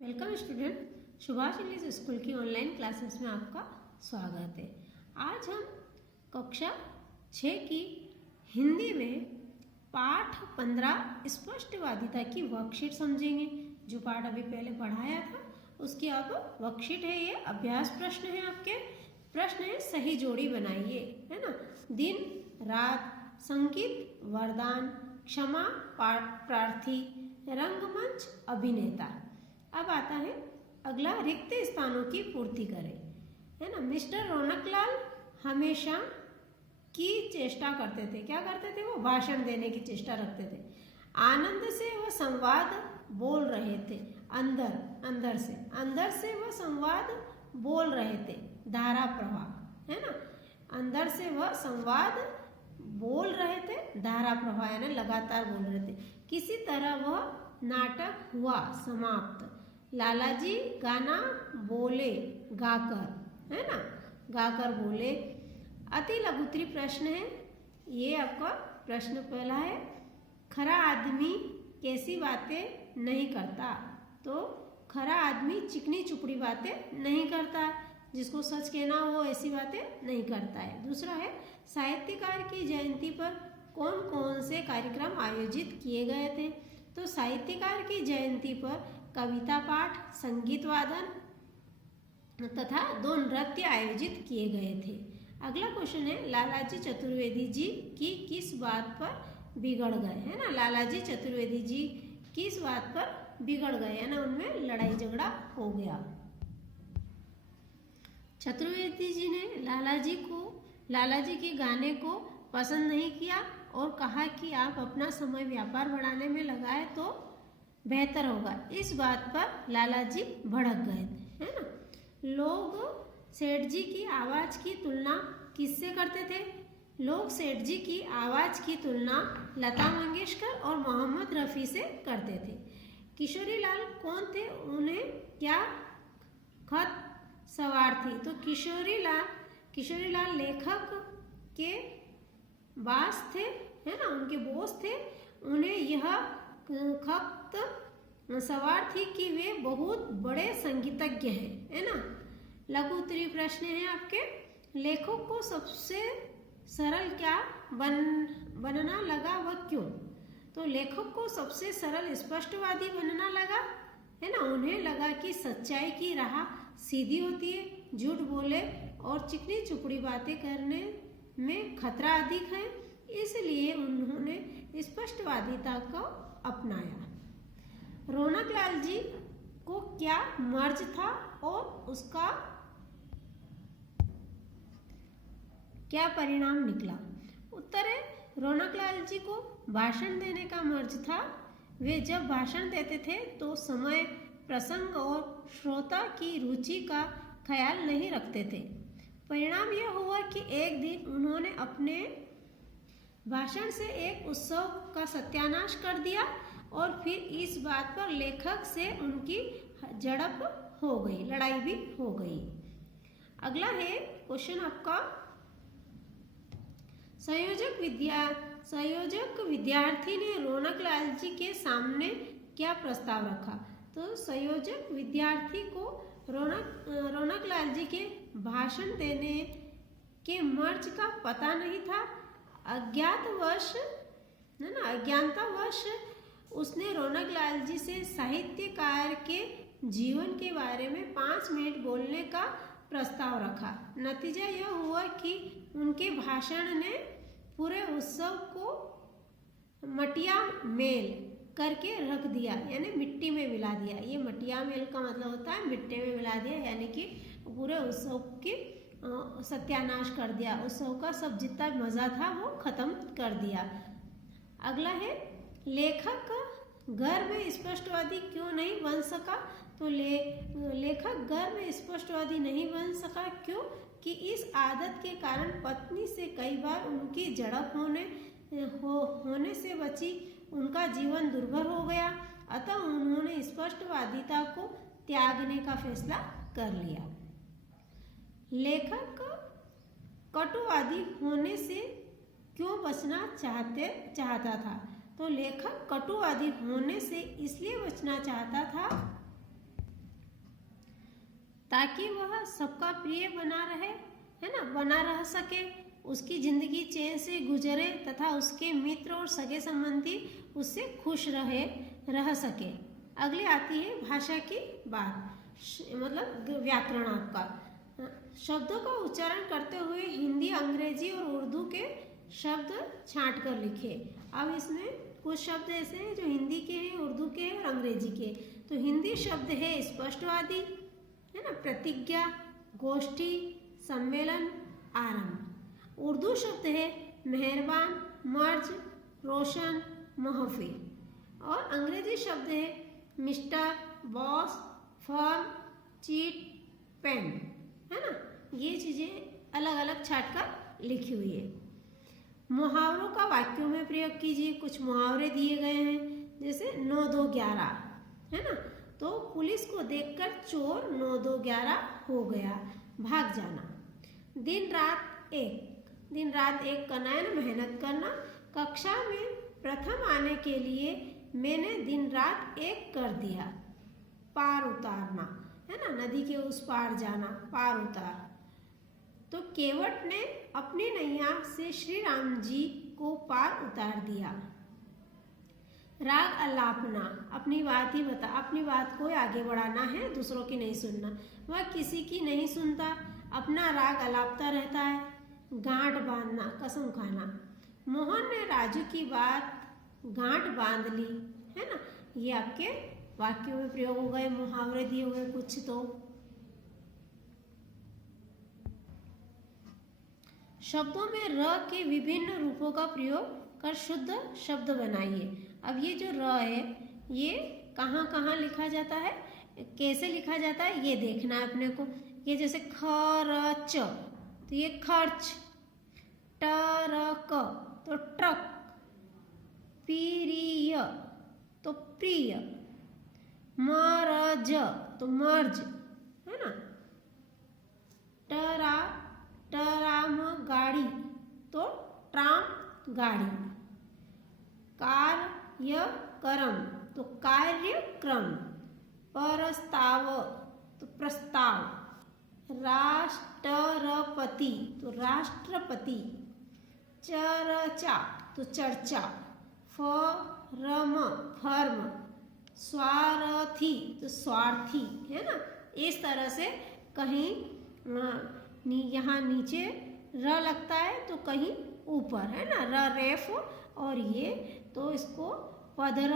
Welcome student, Subhash English school की online classes में आपका स्वागत है। आज हम कक्षा 6 की हिंदी में पाठ 15 स्पष्टवादिता की वर्कशीट समझेंगे। जो पाठ अभी पहले पढ़ाया था उसकी अब वर्कशीट है। ये अभ्यास प्रश्न है। आपके प्रश्न है सही जोड़ी बनाइए, है ना। दिन रात, संगीत वरदान, क्षमा प्रार्थी, रंगमंच अभिनेता। अब आता है अगला, रिक्त स्थानों की पूर्ति करें, है ना। मिस्टर रौनकलाल हमेशा की चेष्टा करते थे। क्या करते थे? वो भाषण देने की चेष्टा रखते थे। आनंद से वह संवाद बोल रहे थे। अंदर से वह संवाद बोल रहे थे। धारा प्रवाह, है ना। अंदर से वह संवाद बोल रहे थे, धारा प्रवाह यानी लगातार बोल रहे थे। किसी तरह वह नाटक हुआ समाप्त। लालाजी गाना बोले गाकर, है ना, गाकर बोले। अति लघुत्तरी प्रश्न है ये। आपका प्रश्न पहला है, खरा आदमी कैसी बातें नहीं करता। तो खरा आदमी चिकनी चुपड़ी बातें नहीं करता। जिसको सच कहना हो वो ऐसी बातें नहीं करता है। दूसरा है, साहित्यकार की जयंती पर कौन कौन से कार्यक्रम आयोजित किए गए थे। तो साहित्यकार की जयंती पर कविता पाठ, संगीत वादन तथा 2 नृत्य आयोजित किए गए थे। अगला क्वेश्चन है, लालाजी चतुर्वेदी जी की किस बात पर बिगड़ गए, है ना। लालाजी चतुर्वेदी जी किस बात पर बिगड़ गए, है ना, उनमें लड़ाई झगड़ा हो गया। चतुर्वेदी जी ने लालाजी के गाने को पसंद नहीं किया और कहा कि आप अपना समय व्यापार बढ़ाने में लगाए तो बेहतर होगा। इस बात पर लालाजी भड़क गए थे, है ना। लोग सेठ जी की आवाज़ की तुलना किससे करते थे? लोग सेठ जी की आवाज़ की तुलना लता मंगेशकर और मोहम्मद रफ़ी से करते थे। किशोरीलाल कौन थे? उन्हें क्या खत सवार थी। तो किशोरीलाल लेखक के बास थे, है ना, उनके बॉस थे। उन्हें यह खत सवार थी कि वे बहुत बड़े संगीतज्ञ हैं, है ना। लघु उत्तरीय प्रश्न है आपके। लेखक को सबसे सरल क्या बनना लगा, वह क्यों? तो लेखक को सबसे सरल स्पष्टवादी बनना लगा, है ना। उन्हें लगा कि सच्चाई की राह सीधी होती है, झूठ बोले और चिकनी चुपड़ी बातें करने में खतरा अधिक है, इसलिए उन्होंने स्पष्टवादिता को अपनाया। रौनकलाल जी को क्या मर्ज था और उसका क्या परिणाम निकला? उत्तर है, रौनकलाल जी को भाषण देने का मर्ज था। वे जब भाषण देते थे तो समय, प्रसंग और श्रोता की रुचि का ख्याल नहीं रखते थे। परिणाम यह हुआ कि एक दिन उन्होंने अपने भाषण से एक उत्सव का सत्यानाश कर दिया और फिर इस बात पर लेखक से उनकी झड़प हो गई, लड़ाई भी हो गई। अगला है क्वेश्चन आपका, संयोजक विद्यार्थी ने रौनकलाल जी के सामने क्या प्रस्ताव रखा। तो संयोजक विद्यार्थी को रौनकलाल जी के भाषण देने के मर्ज का पता नहीं था। अज्ञानतावश उसने रौनकलाल जी से साहित्यकार के जीवन के बारे में 5 मिनट बोलने का प्रस्ताव रखा। नतीजा यह हुआ कि उनके भाषण ने पूरे उत्सव को मटिया मेल करके रख दिया, यानी मिट्टी में मिला दिया। ये मटिया मेल का मतलब होता है मिट्टी में मिला दिया, यानी कि पूरे उत्सव की सत्यानाश कर दिया। उत्सव का सब जितना मज़ा था वो खत्म कर दिया। अगला है, लेखक घर में स्पष्टवादी क्यों नहीं बन सका। तो लेखक घर में स्पष्टवादी नहीं बन सका क्यों? कि इस आदत के कारण पत्नी से कई बार उनकी झड़प होने से बची। उनका जीवन दुर्भर हो गया, अतः उन्होंने स्पष्टवादिता को त्यागने का फैसला कर लिया। लेखक कटुवादी होने से क्यों बचना चाहता था। तो लेखक कटुवादी होने से इसलिए बचना चाहता था ताकि वह सबका प्रिय बना रहे, है ना, बना रह सके, उसकी जिंदगी चैन से गुजरे तथा उसके मित्र और सगे संबंधी उससे खुश रह सके। अगली आती है भाषा की बात, मतलब व्याकरण आपका। शब्दों का उच्चारण करते हुए हिंदी, अंग्रेजी और उर्दू के शब्द छांट कर लिखे। अब इसमें कुछ शब्द ऐसे हैं जो हिंदी के हैं, उर्दू के हैं और अंग्रेजी के। तो हिंदी शब्द है स्पष्टवादी, है ना, प्रतिज्ञा, गोष्ठी, सम्मेलन, आरंभ। उर्दू शब्द है मेहरबान, मर्ज, रोशन, महफिल। और अंग्रेजी शब्द है mister, boss, firm, cheat, pen, है ना। ये चीजें अलग अलग छाट कर लिखी हुई है। मुहावरों का वाक्यों में प्रयोग कीजिए। कुछ मुहावरे दिए गए हैं, जैसे 9 2 11, है ना। तो पुलिस को देखकर चोर 9 2 11 हो गया, भाग जाना। दिन रात एक करना है ना, मेहनत करना। कक्षा में प्रथम आने के लिए मैंने दिन रात एक कर दिया। पार उतारना, है ना, नदी के उस पार जाना, पार उतार। तो केवट ने अपनी नैया से श्री राम जी को पार उतार दिया। राग अलापना, अपनी बात ही बता, अपनी बात को आगे बढ़ाना है, दूसरों की नहीं सुनना। वह किसी की नहीं सुनता, अपना राग अलापता रहता है। गांठ बांधना, कसम खाना। मोहन ने राजू की बात गांठ बांध ली, है ना। ये आपके वाक्यों में प्रयोग हो गए, मुहावरे दिए हुए कुछ। तो शब्दों में र के विभिन्न रूपों का प्रयोग कर शुद्ध शब्द बनाइए। अब ये जो र है ये कहाँ कहाँ लिखा जाता है, कैसे लिखा जाता है, ये देखना है अपने को। ये जैसे खर्च, तो ये खर्च। टरक, तो ट्रक। प्रिय, तो प्रिय। मरज, तो मर्ज, है ना। ट्राम गाड़ी, तो ट्राम गाड़ी। कार्यक्रम, तो कार्यक्रम। प्रस्ताव, तो प्रस्ताव। राष्ट्रपति, तो राष्ट्रपति। चर्चा, तो चर्चा। Firm, firm. स्वार्थी, तो स्वार्थी, है ना। इस तरह से कहीं यहाँ नीचे र लगता है तो कहीं ऊपर, है ना, र रेफ, और ये तो इसको पदर,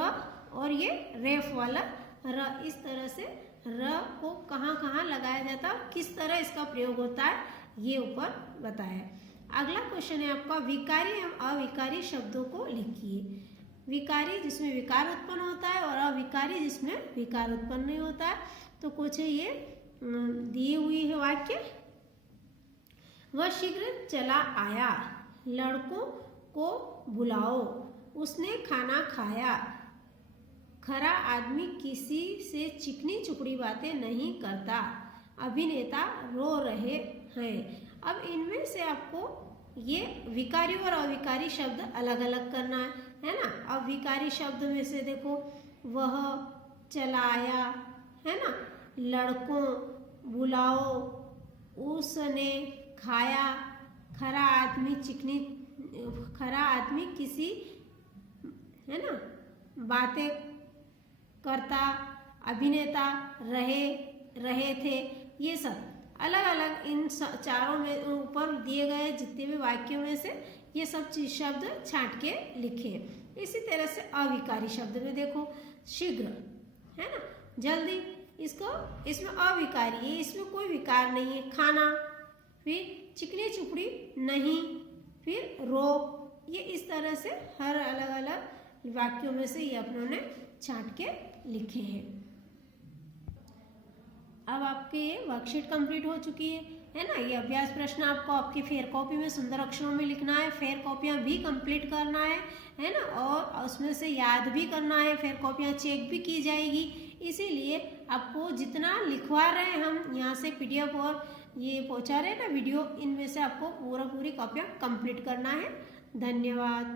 और ये रेफ वाला र। इस तरह से र को कहाँ कहाँ लगाया जाता है और किस तरह इसका प्रयोग होता है, ये ऊपर बताया है। अगला क्वेश्चन है आपका, विकारी एवं अविकारी शब्दों को लिखिए। विकारी जिसमें विकार उत्पन्न होता है और अविकारी जिसमें विकार उत्पन्न नहीं होता है। तो कुछ ये दिए हुई है वाक्य। वह शीघ्र चला आया, लड़कों को बुलाओ, उसने खाना खाया। खरा आदमी किसी से चिकनी चुपड़ी बातें नहीं करता। अभिनेता रो रहे हैं। अब इनमें से आपको ये विकारी और अविकारी शब्द अलग अलग करना है ना। अब विकारी शब्द में से देखो, वह, चलाया, है ना, लड़कों, बुलाओ, उसने, खाया, खरा आदमी किसी, है ना, बातें करता, अभिनेता रहे थे। ये सब अलग अलग इन चारों में ऊपर दिए गए जितने भी वाक्यों में से ये सब चीज शब्द छांट के लिखे। इसी तरह से अविकारी शब्द में देखो, शीघ्र, है ना, जल्दी, इसमें अविकारी है, इसमें कोई विकार नहीं है। खाना, फिर चिकनी चुपड़ी नहीं, फिर रो। ये इस तरह से हर अलग अलग वाक्यों में से ये अपनों ने छांट के लिखे हैं। अब आपके ये वर्कशीट कंप्लीट हो चुकी है ना। ये अभ्यास प्रश्न आपको आपकी फेयर कॉपी में सुंदर अक्षरों में लिखना है। फेयर कॉपियाँ भी कंप्लीट करना है ना, और उसमें से याद भी करना है। फेयर कॉपियाँ चेक भी की जाएगी। इसीलिए आपको जितना लिखवा रहे हैं हम यहाँ से PDF और ये पहुँचा रहे हैं ना वीडियो, इनमें से आपको पूरी कॉपियाँ कंप्लीट करना है। धन्यवाद।